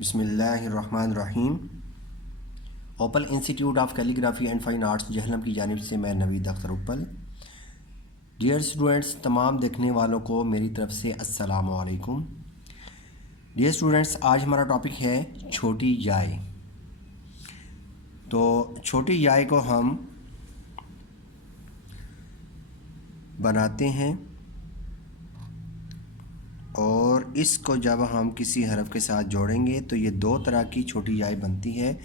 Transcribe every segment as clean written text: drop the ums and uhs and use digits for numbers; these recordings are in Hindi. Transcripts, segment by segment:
बिस्मिल्लाहिर्रहमानिर्रहीम। Opal institute of calligraphy and fine arts Jhelum की जानिब से मैं नवीद अख्तर उपल। डियर स्टूडेंट्स, तमाम देखने वालों को मेरी तरफ़ से अस्सलामु अलैकुम। डियर स्टूडेंट्स, आज हमारा टॉपिक है छोटी जाय। तो छोटी जाय को हम बनाते हैं और इसको जब हम किसी हरफ के साथ जोड़ेंगे तो ये दो तरह की छोटी जाय बनती है।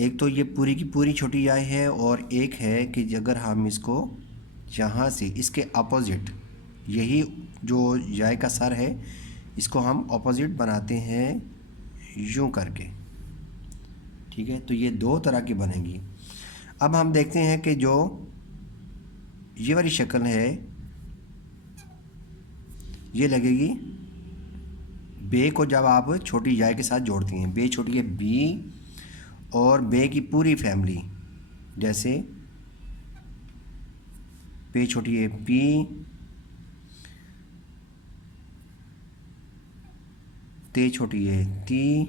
एक तो ये पूरी की पूरी छोटी जाय है और एक है कि अगर हम इसको यहाँ से इसके अपोज़िट, यही जो जाय का सर है इसको हम अपोज़िट बनाते हैं यूँ करके। ठीक है, तो ये दो तरह की बनेगी। अब हम देखते हैं कि जो ये वाली शक्ल है ये लगेगी बे को जब आप छोटी जाय के साथ जोड़ती हैं। बे छोटी है बी और बे की पूरी फैमिली, जैसे पे छोटी है पी, ते छोटी है ती,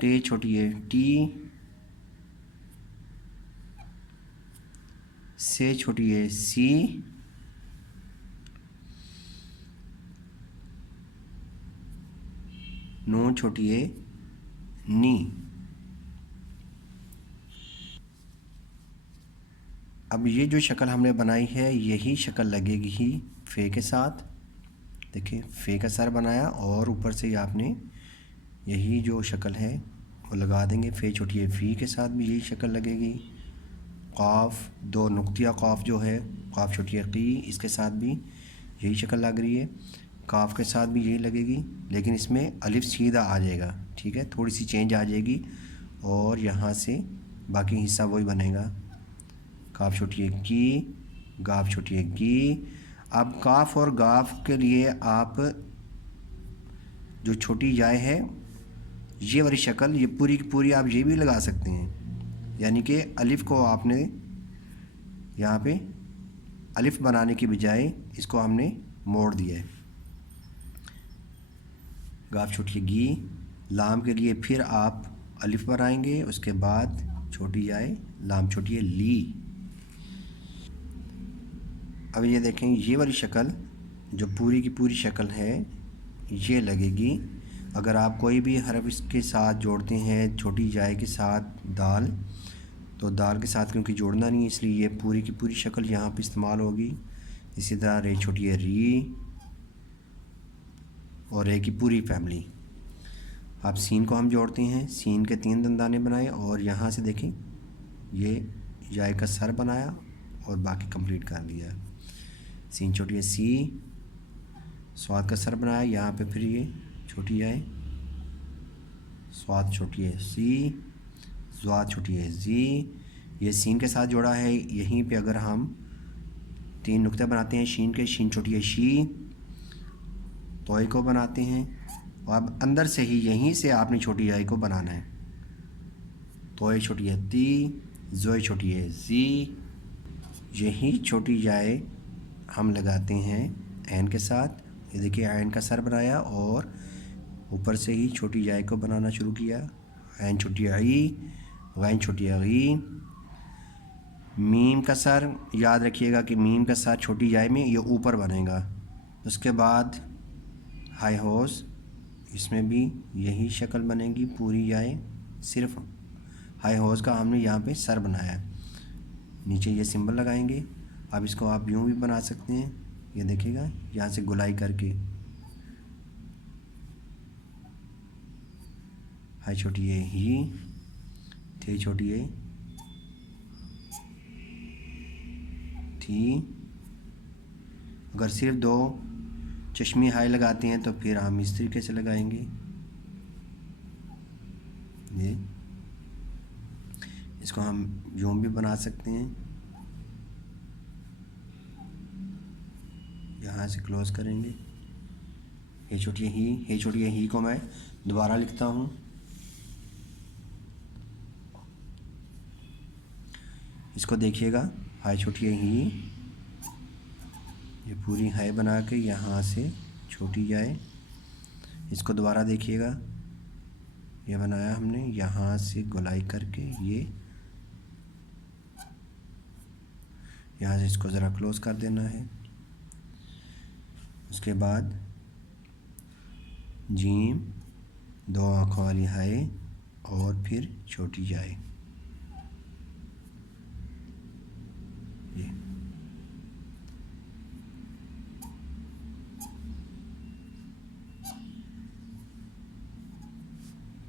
टे छोटी है टी, से छोटी है सी, नून छोटी है नी। अब ये जो शक्ल हमने बनाई है यही शक्ल लगेगी ही फ़े के साथ। देखिए, फ़े का सर बनाया और ऊपर से आपने यही जो शक्ल है वो लगा देंगे। फ़े छोटी है फ़ी के साथ भी यही शक्ल लगेगी। क़ाफ़, दो नुक्तिया क़ाफ़ जो है, क़ाफ़ छोटी है क़ी, इसके साथ भी यही शक्ल लग रही है। काफ़ के साथ भी यही लगेगी, लेकिन इसमें अलिफ सीधा आ जाएगा। ठीक है, थोड़ी सी चेंज आ जाएगी और यहाँ से बाकी हिस्सा वही बनेगा। काफ़ छोटी है की, गाफ़ छोटी है गी। अब काफ़ और गाफ़ के लिए आप जो छोटी जाय है ये वाली शक्ल, ये पूरी की पूरी आप ये भी लगा सकते हैं। यानी कि अलिफ़ को आपने यहाँ पे अलिफ़ बनाने की बजाय इसको हमने मोड़ दिया है। गाफ छोटी है गी। लाम के लिए फिर आप अलिफ़ बनाएंगे, उसके बाद छोटी जाए लाम छोटी है ली। अब ये देखें, ये वाली शक्ल जो पूरी की पूरी शक्ल है ये लगेगी। अगर आप कोई भी हरफ इसके साथ जोड़ते हैं छोटी जाए के साथ दाल, तो दाल के साथ क्योंकि जोड़ना नहीं है इसलिए ये पूरी की पूरी शक्ल यहाँ पे इस्तेमाल होगी। इसी तरह रे छोटी है री और रे की पूरी फैमिली। अब सीन को हम जोड़ते हैं। सीन के 3 दंदाने बनाए और यहाँ से देखें ये जाय का सर बनाया और बाकी कंप्लीट कर दिया। सीन छोटी है सी, स्वाद का सर बनाया, यहाँ पे फिर ये छोटी जाए, स्वाद छोटी है सी, ज़्वाद छोटी है जी। ये सीन के साथ जोड़ा है। यहीं पे अगर हम 3 नुक्ते बनाते हैं शीन के, शीन छोटी है शी, तोय को बनाते हैं और अब अंदर से ही यहीं से आपने छोटी जाय को बनाना है। तोय छोटी है ती, ज़ोय छोटी है जी। यही छोटी जाय हम लगाते हैं ऐन के साथ। ये देखिए ऐन का सर बनाया और ऊपर से ही छोटी जाय को बनाना शुरू किया। ऐन छोटी है ई, गैन छोटी है गी। मीम का सर याद रखिएगा कि मीम का सर छोटी जाय में ये ऊपर बनेगा। उसके बाद हाई होस, इसमें भी यही शक्ल बनेगी पूरी जाए, सिर्फ हाई होस का हमने यहाँ पे सर बनाया। नीचे ये सिंबल लगाएंगे। अब इसको आप यूँ भी बना सकते हैं, ये देखिएगा यहाँ से गुलाई करके। हाई छोटी है ही, थे छोटी है थी। अगर सिर्फ 2 चश्मी हाई लगाते हैं तो फिर हम इस तरीके से लगाएंगे। ये इसको हम यूँ भी बना सकते हैं। यहाँ से क्लोज करेंगे। हे छोटी है ही, हे छोटी है ही को मैं दोबारा लिखता हूँ। इसको देखिएगा, हाई छोटी है ही, ये पूरी हाई बना के यहाँ से छोटी जाए। इसको दोबारा देखिएगा, ये बनाया हमने, यहाँ से गोलाई करके ये यहाँ से इसको ज़रा क्लोज़ कर देना है। उसके बाद जीम, दो आँखों वाली हाय और फिर छोटी जाए। ये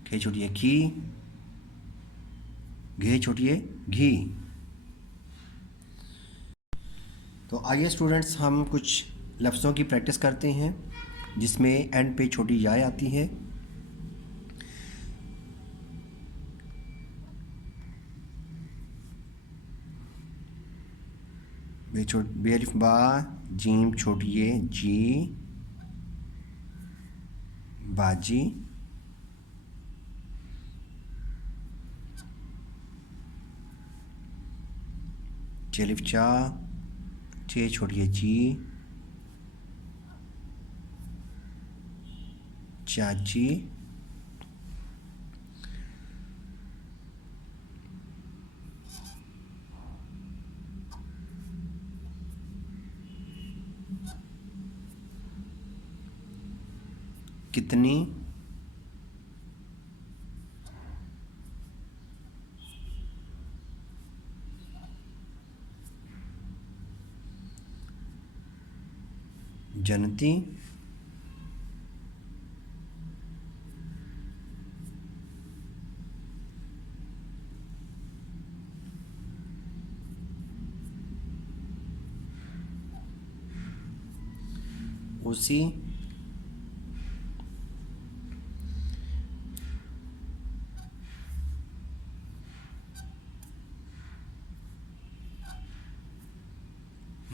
घे छोटी है खी, घे छोटी है घी। तो आइए स्टूडेंट्स, हम कुछ लफ्ज़ों की प्रैक्टिस करते हैं जिसमें एंड पे छोटी जाए आती है। बेअलिफ बा, जीम छोटी है जी, बाजी। चलिफ चा, चे छोटी है जी, चाची। कितनी, जनती। उसी,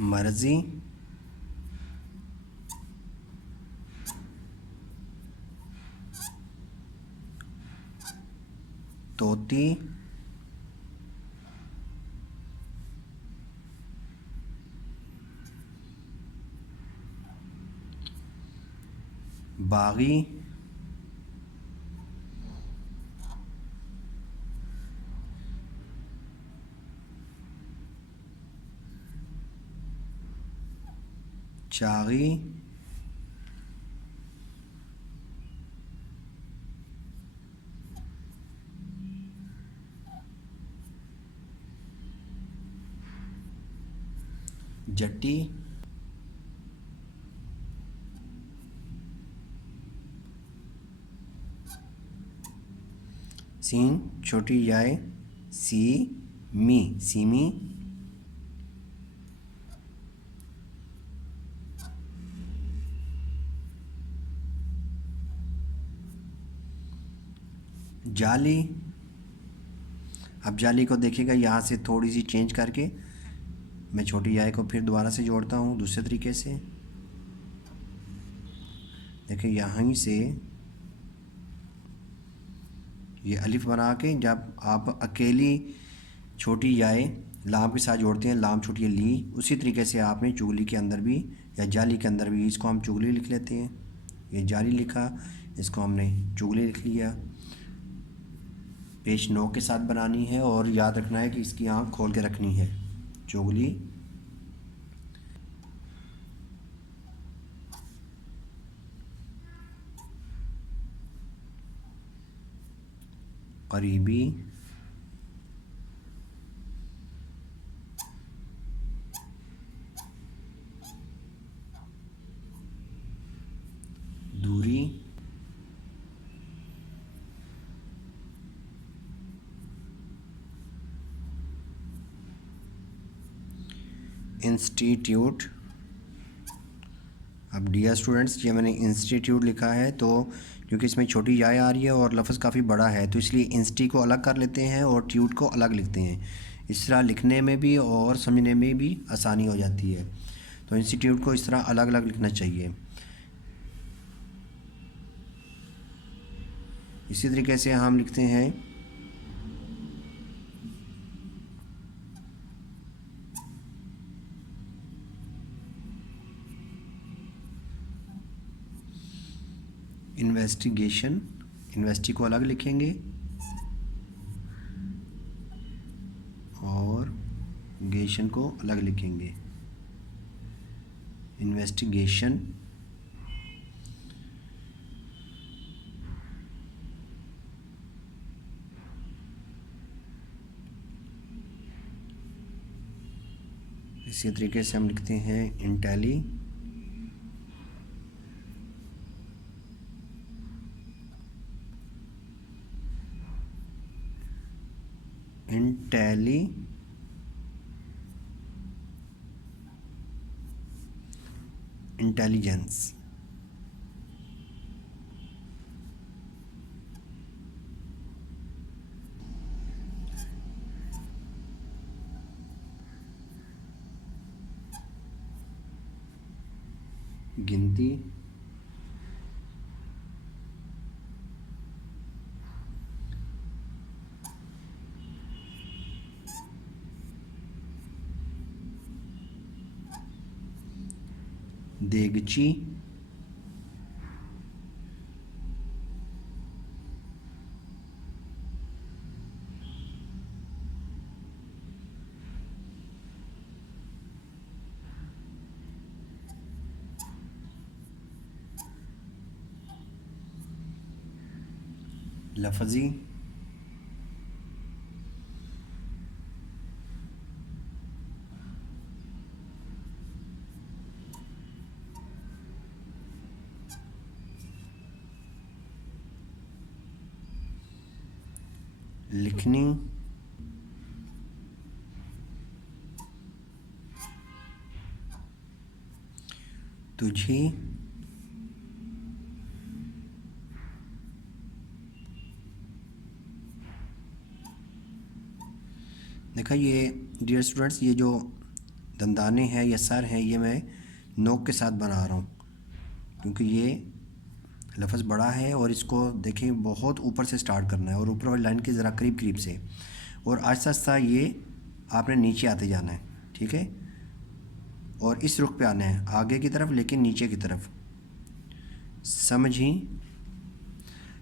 मर्जी, तोती, बागी, चागी, जट्टी, सीन छोटी जाए सी, मी, सीमी। जाली, अब जाली को देखिएगा, यहाँ से थोड़ी सी चेंज करके मैं छोटी जाए को फिर दोबारा से जोड़ता हूँ दूसरे तरीके से। देखिए यहाँ से ये अलिफ बना के जब आप अकेली छोटी जाए लाम के साथ जोड़ते हैं, लाम छोटी ली, उसी तरीके से आपने चुगली के अंदर भी या जाली के अंदर भी, इसको हम चुगली लिख लेते हैं। ये जाली लिखा, इसको हमने चुगली लिख लिया। पेश 9 के साथ बनानी है और याद रखना है कि इसकी आँख खोल के रखनी है। चुगली, करीबी, दूरी, इंस्टीट्यूट। अब डियर स्टूडेंट्स, ये मैंने इंस्टीट्यूट लिखा है तो क्योंकि इसमें छोटी याय आ रही है और लफ्ज़ काफ़ी बड़ा है तो इसलिए इंस्टी को अलग कर लेते हैं और ट्यूट को अलग लिखते हैं। इस तरह लिखने में भी और समझने में भी आसानी हो जाती है। तो इंस्टीट्यूट को इस तरह अलग अलग लिखना चाहिए। इसी तरीके से हम लिखते हैं इन्वेस्टिगेशन, इन्वेस्टी को अलग लिखेंगे और गेशन को अलग लिखेंगे। इन्वेस्टिगेशन, इसी तरीके से हम लिखते हैं इंटेली, इंटेली इंटेलिजेंस। गिनती, देगची, लफ्ज़ी, लिखनी, तुझे, देखा ये डियर स्टूडेंट्स, ये जो दंदाने हैं या सर हैं ये मैं नोक के साथ बना रहा हूँ क्योंकि ये लफ्ज़ बड़ा है और इसको देखें बहुत ऊपर से स्टार्ट करना है और ऊपर वाली लाइन के ज़रा करीब करीब से, और आहिस्ता आहिस्ता ये आपने नीचे आते जाना है, ठीक है, और इस रुख पे आना है आगे की तरफ लेकिन नीचे की तरफ। समझी,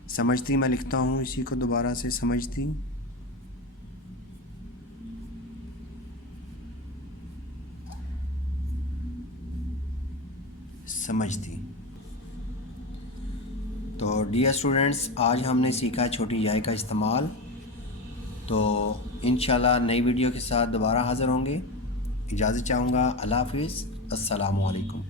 समझती मैं लिखता हूँ इसी को दोबारा से, समझती, समझती। तो डियर स्टूडेंट्स, आज हमने सीखा छोटी याई का इस्तेमाल। तो इंशाल्लाह नई वीडियो के साथ दोबारा हाज़िर होंगे। इजाज़त चाहूँगा। अल्लाह हाफ़िज़, अस्सलामु अलैकुम।